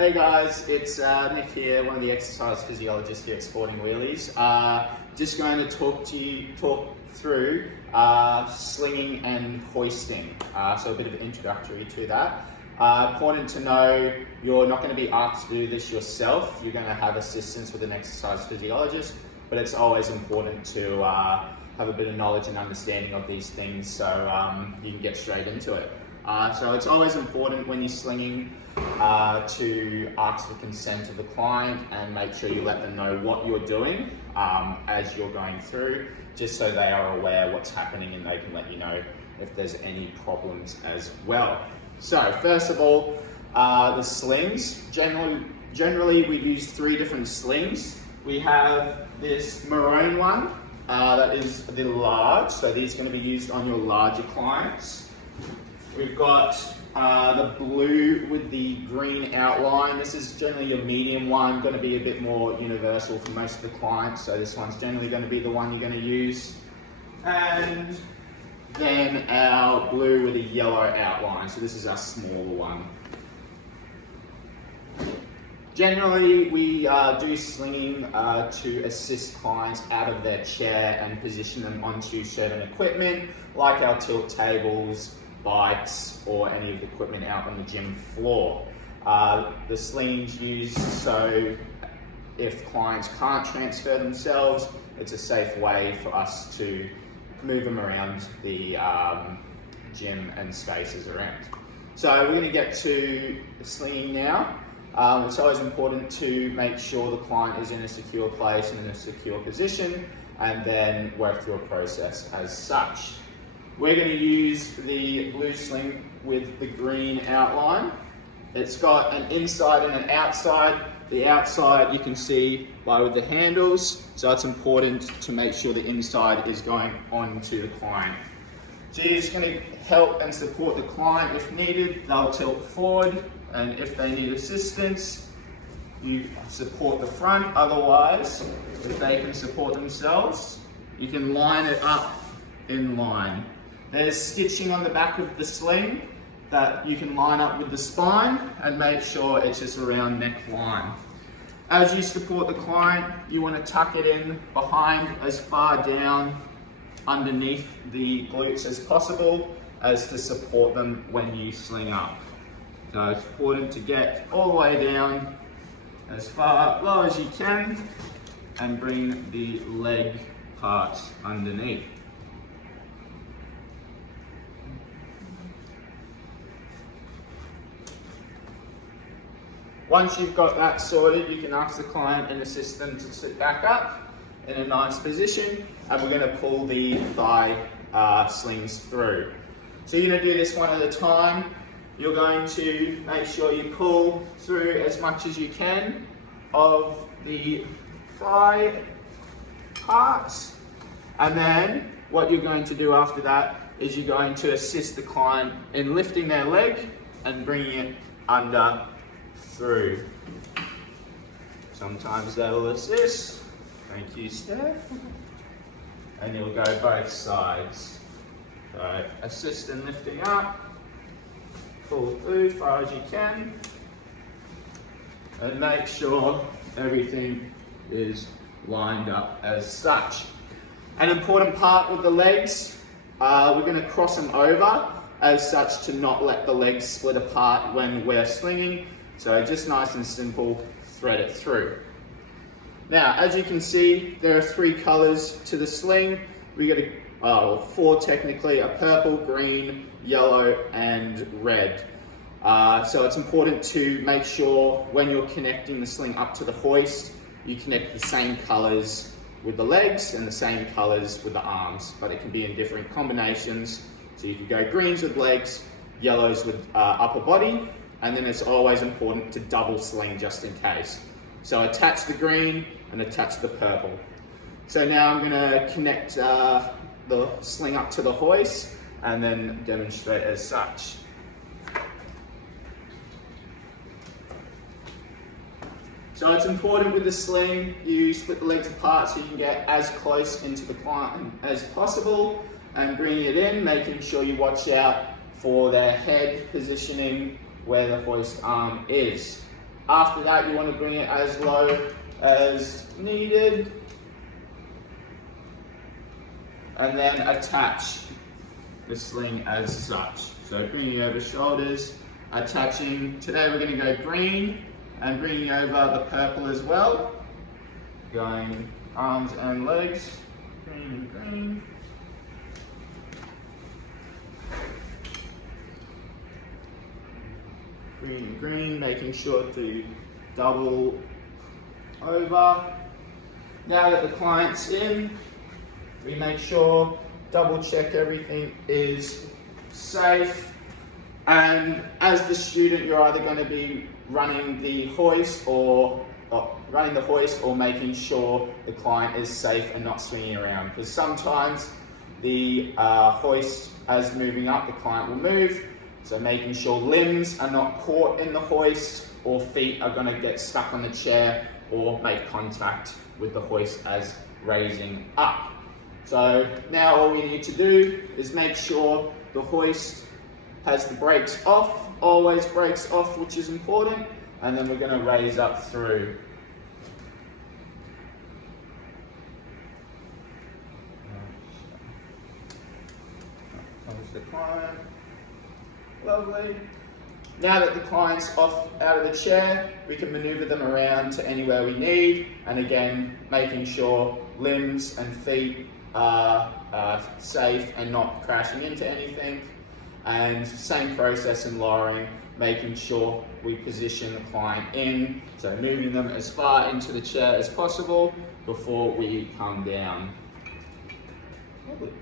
Hey guys, it's Nick here, one of the exercise physiologists here at Sporting Wheelies. Just going to talk through slinging and hoisting. So a bit of introductory to that. Important to know, you're not going to be asked to do this yourself. You're going to have assistance with an exercise physiologist, but it's always important to have a bit of knowledge and understanding of these things so you can get straight into it. So it's always important when you're slinging to ask the consent of the client and make sure you let them know what you're doing as you're going through, just so they are aware what's happening and they can let you know if there's any problems as well. So first of all, the slings. Generally we use 3 different slings. We have this maroon one that is the large, so these are going to be used on your larger clients. We've got the blue with the green outline. This is generally your medium one, going to be a bit more universal for most of the clients, so this one's generally going to be the one you're going to use. And then our blue with a yellow outline, so this is our smaller one. Generally, we do slinging to assist clients out of their chair and position them onto certain equipment, like our tilt tables, bikes, or any of the equipment out on the gym floor. The sling's used so if clients can't transfer themselves, it's a safe way for us to move them around the gym and spaces around. So we're going to get to slinging now. It's always important to make sure the client is in a secure place and in a secure position, and then work through a process as such. We're going to use the blue sling with the green outline. It's got an inside and an outside. The outside you can see with the handles, so it's important to make sure the inside is going onto the client. So you're just going to help and support the client if needed. They'll tilt forward, and if they need assistance, you support the front. Otherwise, if they can support themselves, you can line it up in line. There's stitching on the back of the sling that you can line up with the spine and make sure it's just around neckline. As you support the client, you want to tuck it in behind as far down underneath the glutes as possible, as to support them when you sling up. So it's important to get all the way down as far low as you can and bring the leg parts underneath. Once you've got that sorted, you can ask the client and assist them to sit back up in a nice position, and we're going to pull the thigh slings through. So you're going to do this one at a time. You're going to make sure you pull through as much as you can of the thigh parts, and then what you're going to do after that is you're going to assist the client in lifting their leg and bringing it under through. Sometimes they'll assist. Thank you, Steph. And you'll go both sides. So assist in lifting up, pull through as far as you can, and make sure everything is lined up as such. An important part with the legs, we're going to cross them over as such to not let the legs split apart when we're slinging. So just nice and simple, thread it through. Now, as you can see, there are 3 colors to the sling. We get 4 technically, a purple, green, yellow, and red. So it's important to make sure when you're connecting the sling up to the hoist, you connect the same colors with the legs and the same colors with the arms, but it can be in different combinations. So you can go greens with legs, yellows with upper body, and then it's always important to double sling just in case. So attach the green and attach the purple. So now I'm going to connect the sling up to the hoist and then demonstrate as such. So it's important with the sling, you split the legs apart so you can get as close into the client as possible, and bring it in, making sure you watch out for their head positioning where the hoist arm is. After that, you want to bring it as low as needed. And then attach the sling as such. So bringing over shoulders, attaching. Today we're going to go green and bringing over the purple as well. Going arms and legs, green and green. Green and green, making sure to double over. Now that the client's in, we make sure, double check everything is safe. And as the student, you're either going to be running the hoist or making sure the client is safe and not swinging around. Because sometimes the hoist, as moving up, the client will move. So making sure limbs are not caught in the hoist or feet are going to get stuck on the chair or make contact with the hoist as raising up. So now all we need to do is make sure the hoist has the brakes off, always brakes off, which is important, and then we're going to raise up through. Comes the client. Lovely. Now that the client's off out of the chair, we can maneuver them around to anywhere we need, and again, making sure limbs and feet are safe and not crashing into anything. And same process in lowering, making sure we position the client in, so moving them as far into the chair as possible before we come down. Lovely.